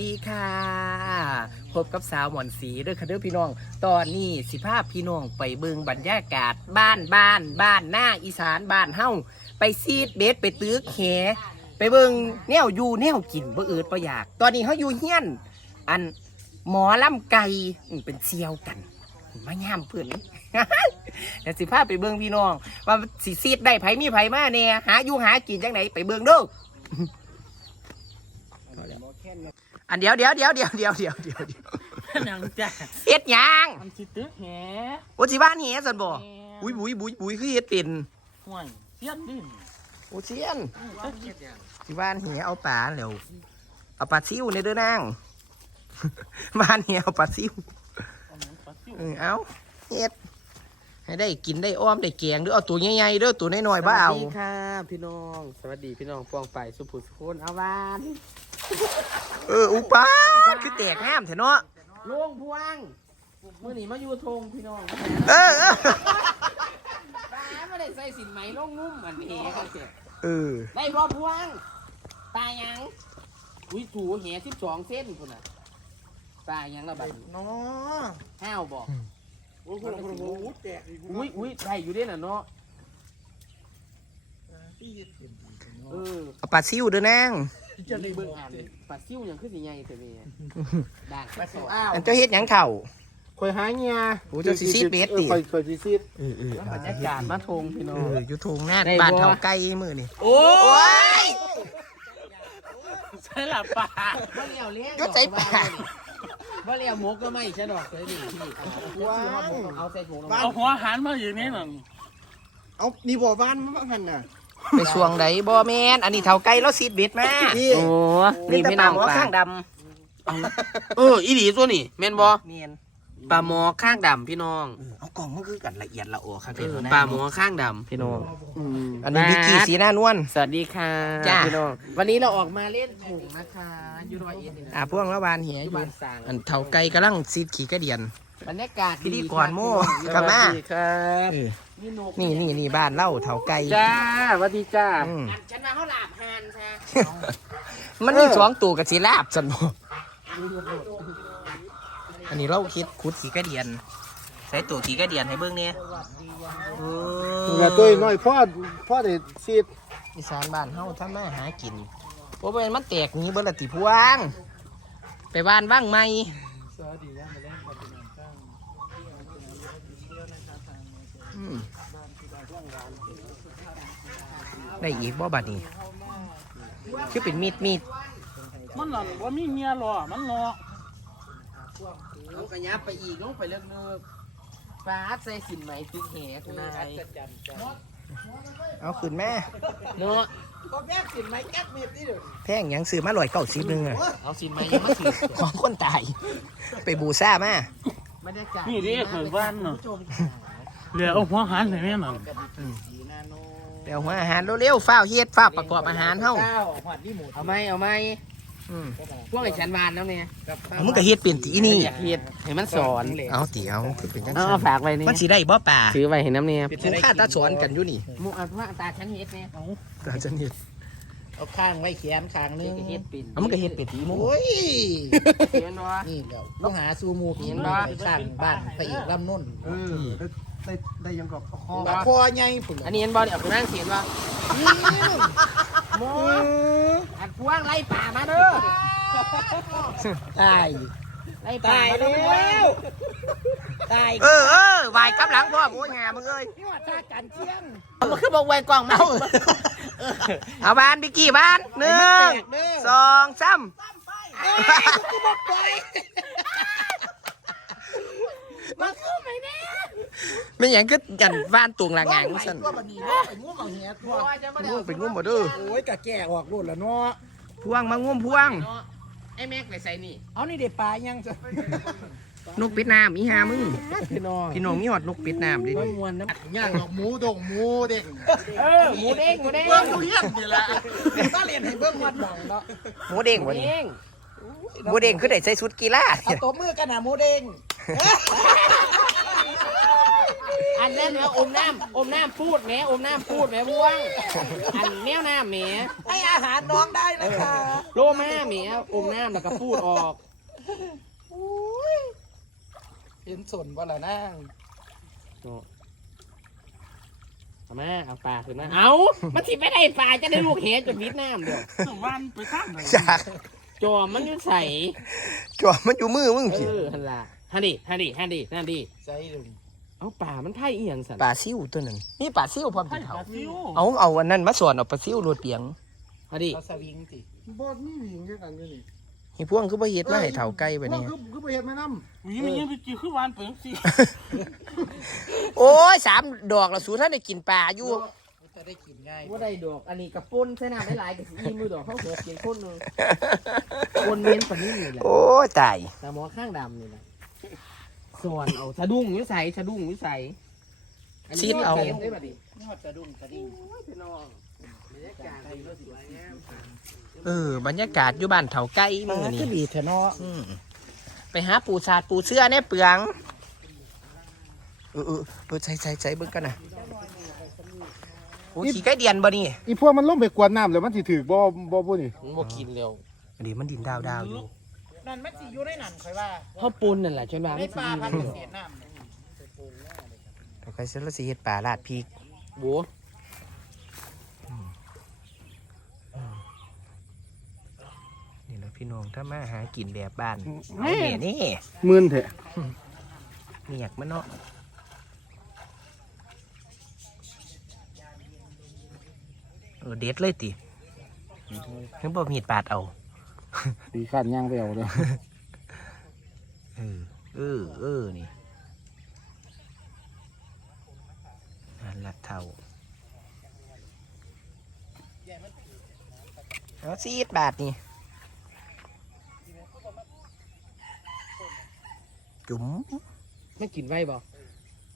ดีค่ะพบกับสาวหมอนสีเด้วยค่ะเด้อพี่น้อง ตอนนี้สิภาพพี่น้องไปเบิงบรรยากาศ บ้านบ้านบ้านหน้าอีสานบ้านเฮาไปซีดเบสไปตื้อแขไปเบิงแนวอยู่แนวกินบ่เอิดบ่อยาก ตอนนี้เฮาอยู่เฮียน อันหมอลำไก่อืมเป็นเซียวกันมาย่ามเพื่อนเดี๋ยวสิพาไปเบิงพี่น้อง ว่าสิซีดได้ไผมีไผมาเนี่ยหาอยู่หากินจังไหนไปเบิงด้ ออันเดี๋ยวเดี๋ยวเดี๋ยวเดี๋ยวเดี๋ยวเดี๋ยวเดี๋ยวเดี๋ยวหนังจ้ะเฮ็ดหยังทำสิตึกแหโอ้สิบ้านเฮ็ดสันบ่บุยบุยบุยบุยคือเฮ็ดเป็นห่วยเสียนดินโอ้เซียนก็คิดสิบ้านเฮเอาปลาแล้วเอาปลาซิวในเด้อนางบ้านเฮเอาปลาซิวเอาหนังปลาซิวเออเอาเฮ็ดให้ได้กินได้อ้อมได้แกงเด้อเอาตัวใหญ่ๆเด้อตัวน้อยๆบ่เอาสวัสดีค่ะพี่น้อง สวัสดีพี่น้องปองไปสุภุสุคนเอาวาน เอออุปาคือแตกงามแท้เนาะลงพวงมื่อนี้มาอยู่ทงพี่น้องเออเออป้าไม่ได้ใส่สินไหมลงงุ้มอันนี้กันเสร็จเออได้รอพวงปลายังอุ้ยถูแหสิบสองเส้นคุณน่ะปลายังละบัดนี้เนาะห้าวบอกโอ้โหอุ้ยอุ้ยได้อยู่เด้น่ะเนาะเออเอาปลาซิวเด้อนาง จะได้เบิ่งอ่านปลาซิ่วยังขึ้นสิใหญ่แต่เมียด่างปลาซิ่วอันเจ้าเฮ็ดหยังเข่า คอยหาเงียโอ้เจ้าสิซีดเบสดิคอยคอยสิซีดเออเออบรรยากาศมาทงพี่น้อเองออยู่ทงหน้าได้บ่บ้านเฒ่าไก่มื้อนี่โอ้โอ้ยใช่ละป่าบ่เลี้ยวเลี้ยงยศใจปากบ่เลี้ยวหมกก็ไม่ใช่ดอกเลยนี่พี่เอาใส่ถุงลงเอาหัวหันมาอยู่นี่หน่อยเอานี่บ่บ้านมันหันน่ะ ไปสวงใดบ่แม่นอันนี้เฒ่าไก่แล้วซีดเบ็ดมาพี่โอ้นี่นี่ไม่ไม่นำนำหัวปลาข้างดเอออีหลีตัวนี่แม่นบ่ำเนียนปลาหมอข้างดำพี่น้องเออเอากล่องมันคือกันละเอียดละโอครับเออปลาหมอข้างดำพี่น้อง อันนี้บิกกี้สีหน้านวล สวัสดีค่ะจ้าพี่น้อง วันนี้เราออกมาเล่นถุงนะคะอยู่ร้อยเอ็ดนี่นะอ่าพวงละบานเหียออยู่ยู่บ้านสร้างอันเฒ่าไก่กำลังซีดขี่กระเดียน บรรยากาศพิธีกรโม่ดีกลับมา สวัสดีครับ เออ นี่นกนี่นี่นี่บ้านเล่าเฒ่าไก่จ้าสวัสดีจ้า อืม อันฉันมาเขาหลาบหานใช่ มันมีสองตัวกับสีลาบสันบ่อันนี้เราคิดขุดขี่กระเดียน ใส่ตัวขี่กระเดียนให้เบิ่งเนี่ยเออเงาตัวน้อยพ่อพ่อได้ซีดอีสานบ้านเฮาทำมาหากินเพราะเป็นมันแตกหนี้เบิดละติพวง ไปบ้านว่างไหมอื ได้อีกบ่บัดนี้คือเป็นมีดมีดมันหล่อนว่ามีเมียหรอมันหลอกลงกระยับไปอีกลงไปเลิกเลิกฟาดใส่สินไหมตึกแหคุณนายเอาขึ้นแม่เนาะแพงหยังซื้อมาลอยเก้าสิบนึงอะเอาสินไหมยังมาถือของคนตาย ไปบูซ่ามาบรรยากาศนี่ดิเคยบ้านเนาะเหลือเอาหัวหันเลยแม่หน่อย ไปเอาหัวอาหารเร็วๆฝ้าวเฮ็ดฝ้าวประกอบอาหารเฮาเอาไหมเอาไหมอืมพวกไอ้ฉันวานแล้วเนี่ยเอามึงก็เฮ็ดเป็นตีนี่อยากเฮ็ดให้มันสอนเอาตีเอาคือเป็นจังเอาซั่เอานฝากไว้นี่มันสิได้บ่ป่าถือไว้ให้น้ำเนี่ยผู้ฆ่าตาสอนกันอยู่นี่มุกอันว่าตาฉันเฮ็ดเนี่ยตาจันเฮ็ดเอาข้างไว้แขนข้างนึนี่งก็เฮ็ดเป็นเอามึงก็เฮ็ดเป็นตีหมูโอ้ยเห็นบ่นี่เดี๋ยวต้องหาซูมูเห็นบ่ข้างบ้านไปอีกลำนุ่นเออ ได้ได้ยังกับคอคอใหญ่ผุนอันนี้เห็นบ่เดี๋ยวเอาไปนั่งเขียนว่าโมอันพวงไล่ป่ามาเด้อตายไล่ป่ามาเด้อตายเออเออวายกลับหลังพ่อโอ้ยหามึงเอ้ยนี่ว่าท่ากันเที่ยงเอามาคือบอกไว้กล่องมาเอาบ้านบิกกี้บ้านหนึ่งสองสามไม่อย่างก็ยันบ้านตุงละงางสั่นตัวบันนี้เนาะไปงูมาเหี้ยตัวงุ้มไปงุ้มมาเด้อโอ้ยกะแก่ออกรุ่นแล้วเนาะพวงมางุ้มพวง ไอ้แม็กไปใส่นี่ เอานี่เด็ดปลายังจ้ะนกปิดน้ำอีหามึง พี่น้องพี่น้องมีหอดนกปิดน้ำดิมวนน้ำย่างดอกหมูดงหมูเด็กเออหมูเด้งหมูเด้งเบิ้งดูเฮียนนี่ละก็เรียนให้เบิ้งวัดบ่องเนาะหมูเด้งหมูวะนี่เด้งหมูเด้งคือได้ใส่ชุดกีฬาเอาตัวมือกันนะหมูเด้ง อันนั้นเนี่ยอมน้ำอมน้ำพูดแหมอมน้ำพูดแหมพวง อันแมวน้ำแหมให้อาหารน้องได้นะคะโลมาแหมอมน้ำแล้วก็พูดออกเห็นสนบ่ล่ะนางเอามาเอาปลาขึ้นมาเอามันทิไม่ได้ปลาจะได้ลูกเห็ดจะมิดน้ำเดียววันไปข้างไหนจากจอมมันอยู่ใส่จอมันอยู่มือมึงเอสิอฮันล่ะฮันดิฮันดิฮันดินั่นดิใจลุง เอาป่ามันไพ่อีหยังสันปลาซิวตัวหนึ่งนี่ปลาซิวพร้อมให้กินเขาปลาซิวเอาเอาอันนั้นมาสอนเอาปลาซิวโรดเปียงฮันดิเขาสวิงสิบอดมีหญิงด้วยกันอยู่นี่ฮีพวงคือบ่เฮ็ดมาให้เฒ่าไก่บัดนี้ คือคือไปเห็นแม่น้มีมียังไปจีคือวันเปิดสิโอ้ยสามดอกแล้วสูท่านได้กินปลาอยู่จะได้กินง่ายว่าได้ดอก อันนี้กระปุ้นใส่น้ำไม่หลายกับสีมือดอกเขาหัวเกียนคนหนึงคนเม้นปานนี้นี่แหละโอ้ยตายแต่หมอข้างดำนี่แหละ ส่วนเอาสะดุ้งวิสัยสะดุ้งวิสัยนนี้ซีดเอายดได้บัดนี้ยอดจะดุ้งกระดิ่งพี่น้องบรรยากาศดีสวยงามเออบรรยากาศอยู่บ้านเฒ่าไก่มื้อก็นี้ดีเถอะเนาะอืมไปหาปูสาดปูเสื้อแน่เปลืองเออเออเออใส่ใส่ใส่เบิ่งกันนะโอ้ยขี่ไก่เดียนบ่นี่ำอีพวกมันล่มไปกวนน้ำแล้วมันสิถือบ่บ่บ่นี่มันบ่กินเร็วอันนี้มันดินดาวดาวอยู่ นั่นมันสิอยู่ในนั่นค่อยว่าเขาปุ้นนั่นแหละจนว่าในไม่ปลาพันกิธุ์นเกษตรน้ำเนี่ยต่อไปเสร็จแล้วสิเฮ็ดปลาลาดพริกบัวนี่แหละพี่น้องถ้ามาหากินแบบบ้านเอาเนี่ยนี่มื่นเถอะเมียกมันเนาะเออเด็ดเลยติถึงบ่มีดปาดเอา ดีขาดย่างไปเอาเลยเออเออเออนี่นั่นละเท่าเอาซีดบาทนี่ จุ๋มไม่กินไว้บ่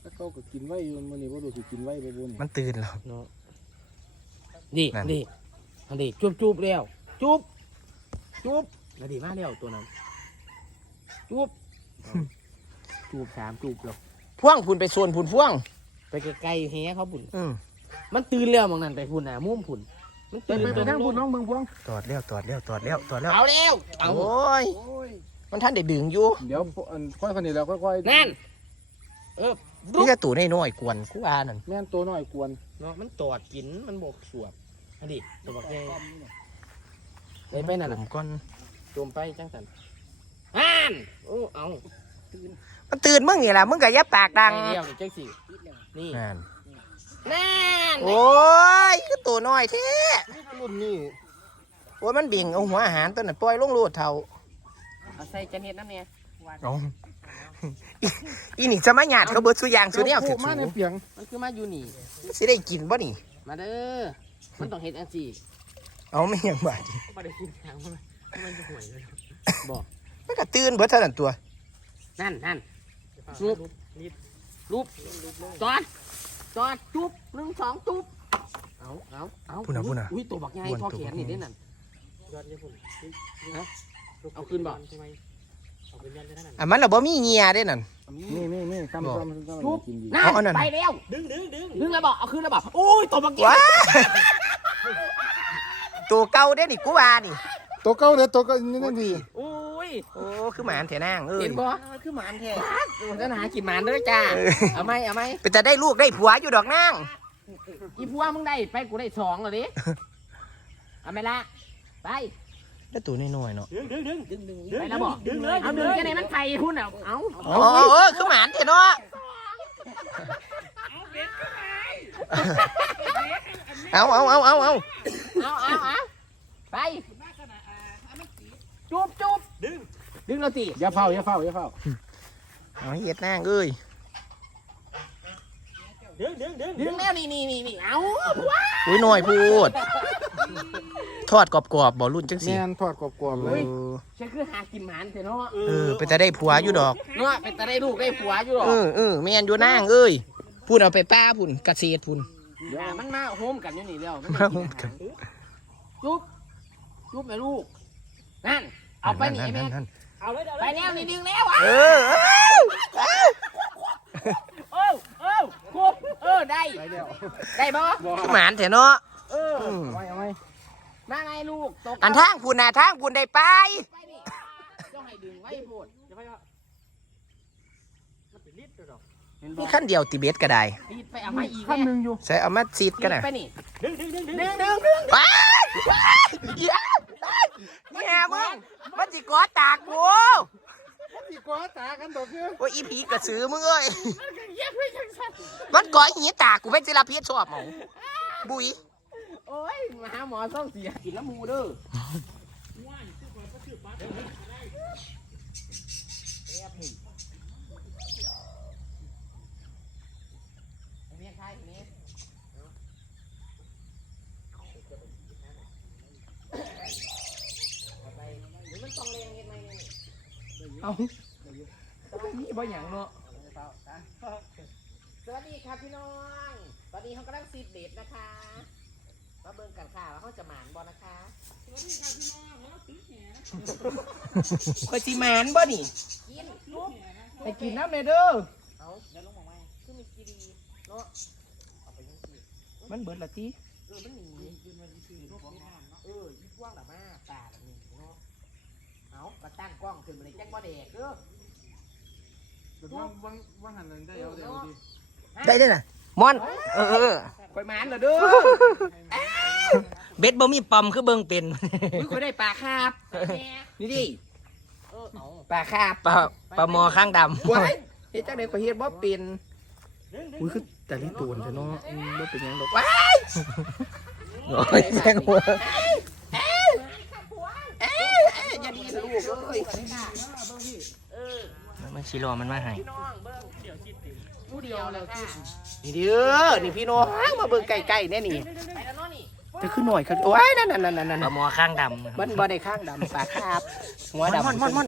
แล้วเขาก็กินไว้อยู่มันนี่บ่รู้สิกินไว้ไปบ่นี่มันตื่นแล้ว เนาะนี่นั่น นี่อันนี้จุบจุบๆแล้ว จุบ จุบแล้วดีมากแล้วตัวนั้นจุบจูบสามจูบแล้วพ่วงพุ่นไปส่วนพุ่นพ่วง ไปไกลๆแฮเขาบุญอืมมันตื่นแล้วมองนั่นไปพุ่นน่ะมุมพุ่นมันไปตื่นไปไปทางพุ่นน้องเบิ่งพวงตอดแล้วตอดแล้วตอดแล้วตอดแล้วเอาแล้วเอาโอ้ยมันท่านได้ดึงอยู่เดี๋ยวอันค่อยคนนี้แล้วค่อยๆนั่นเออนี่จะตู่น้อยๆกวนกูว่านั่นแม่นตัวน้อยกวนเนาะมันตอดกินมันบกสวบอันนี้ตัวบักแก ไปไปนั่นผน่ะมก้อนโจมไปจังสันอ่านโอ้เอามันตื่นมึงนี่ล่ะมึงก็อย่าปากดังไปเดียวนี่จังสินี่นั่นนั่นโอ้ยคือตัวน้อยแท้รุ่นนี้โอ้ยมันเบี่ยงเอาหัวอาหารตัวนั้นปล่อยลงโลดเท่าเอาใส่จันเห็ดน้ำเนี่ยเอาอีอีนี่จะมาหยาดเขาเบิดสุอยางสุแนวโผถืล่อมาสูในเปียงมันคือมาอยู่นี่สิได้กินบ่นี่ มาเด้อมันต้องเห็ดอันสิ เอาไม่ยังบาดไม่ได้กินทางมันมันจะห่วยเลยบอกมันก็ตื่นเบิดเท่านั้นตัว นั่นนั่นรูปรูปจอดจอดจุ๊บหนึ่งสองจุ๊บเอาเอาเอาพูดนะพูดนะอุ้ยตัวบักใหญ่อ้วนพอตัวแขบันกนี่ใหญ่ได้นั่นฮะเอาขึ้นบ่อะมันละบ่มีเงียเด้นั่นนี่นี่นี่ซ้ำซ้ำซ้ำจุ๊บกินดีนั่เอาอันนั้นนไปแล้วดึงดึงดึงดึงแล้วบอกเอาขึ้นแล้วบอกโอ้ยตัวบักใหญ่ว้า ตัวเก่าเด้นี่กูว่านี่ตัวเก่าเด้อตัวเก่านี่นั่นดีโอ้ยโอ้คือหมานแถนางเอ้ยเห็นบ่คือหมานแท้จะหากินหมันเด้อจ้าเออเอาไหมเอาไหมเป็นแต่ได้ลูกได้ผัวอยู่ดอกนางอีพัวมึงได้ไปกูได้สองเลยดิเอาไหมล่ะไปแล้วตัวน้อยๆเนาะดึงดึงดึงดึงไปแล้วบอกดึงเลยเอาดึงกันไหนมันไข่คุณเอาเอาอ๋อเออคือหมานแท้เนาะเอาเอาเอาเอาเอา เอาเอาเอาไปจุบจุบดึงดึงเราตีอย่าเฝ้าอย่าเฝ้าอย่าเฝ้าเอาให้เฮ็ดนางเอ้ยดึงดึงดึงดึงแล้วนี่นี่นี่นี่เอาอุ้ยน้อยพูด ทอดกรอบๆบ่รุ่นจังสิแม่นทอดกรอบๆเลเอยอฉันคือหากินหมันเถอะเนาะเออเป็นแต่ได้ผัวอยู่ดอกเนาะเป็นตาได้ลูกได้ผัวอยู่หรอเออเออแม่นอยู่นางเอ้ยพูดเอาไปป้าพุ่นเกษตรพุ่นหามันมาโฮมกันอยู่นี่แล้วนมาโฮมกัน จุบจุบแม่ลูก นั่น เอาไปนี่ไอ้แม่นั่นเอาเลยเอาไปเลยแล้วนี่ดึงแล้วอะเออเออโอ้โอ้คเออได้ ได้บ่คือหมานแถเนาะเอออืมเอาไว้เอาไว้มาไงลูกตกอันทางพูนน่ะทางพูนได้ไปไปนี่เจ้าให้ดึงไว้โพดนี่ขั้นเดียวติเบตก็ได้รีดไปเอามาอีกขั้นหนึ่งอยู่ใส่เอามาซีดกันรีน่ะดไปนี่ดึงดึงดึงดึงดึงดึง ดึงว้ายอย่านี่แหมึงมันสิกอตากกูสิกว่าตากันต่อคือโอ้ยอีผีกระสือมึงเอ้ยมันกอหีตากกูเป็นศิลปินชอบหมอบุยโอ้ยมาหาหมอส่องเสียกินน้ำมูเด้อไอ้เมียใครคนนี้เอาไปหรือมันต้องแรงเห็นไหมเนี่ย เอานี่บ่หยังเนาะสวัสดีครับพี่น้อง ตอนนี้เขากำลังซีดเดทนะคะ มาเบิ่งกันค่ะว่าเขาจะหมานบ่นะคะ สวัสดีค่ะพี่น้องเราตีแหนคอยสิหมานบ่นี่กินลุกไปกินน้ำเลยเด้อเอาเดี๋ยวลงมาไหมคือมีกีดีเนาะเอาไปยังสิมันเบิดละทีเออมันหนีเออยิบว่างหล่ะมาตาแบบนี้เนาะ เอา ก็ตั้งกล้องขึ้นมาเลยแจ้งบ่เด็กเด้อว่างว่างว่างหันนั้นได้เอาเดี๋ยวดีได้ได้น่ะมอน เออเออคอยหมานเหรอเด้อเบ็ดบ่มีปอมคือเบิ่งเป็นอุ้ยคอยได้ปลาคาบนี่ดิเออเอาปลาคาบปลาปลาหมอข้างดำว้ายเฮ็ดจังได๋ข่อยเฮ็ดบ่เป็นอุ้ยคือแต่ลิตูนใช่เนาะอืมบ่เป็นหยังดอกว้ายโอ้ยแจ้งหัวเอ้ยเอ้ยอย่าดีนะลูกเอ้ยเออ มัน ชิโร่มันมาให้พี่น้องเบิ่งผู้เดียวเลยค่ะนี่เด้อนี่พี่น้องมาเบิ่งใกล้ๆแน่นี่ไปแล้วเนาะนี่จะขึ้นหน่อยครับโอ้ยนั่นนั่นนั่นนั่นปลาหมอข้างดำมันบ่ได้ข้างดำปลาคาบหัวดำ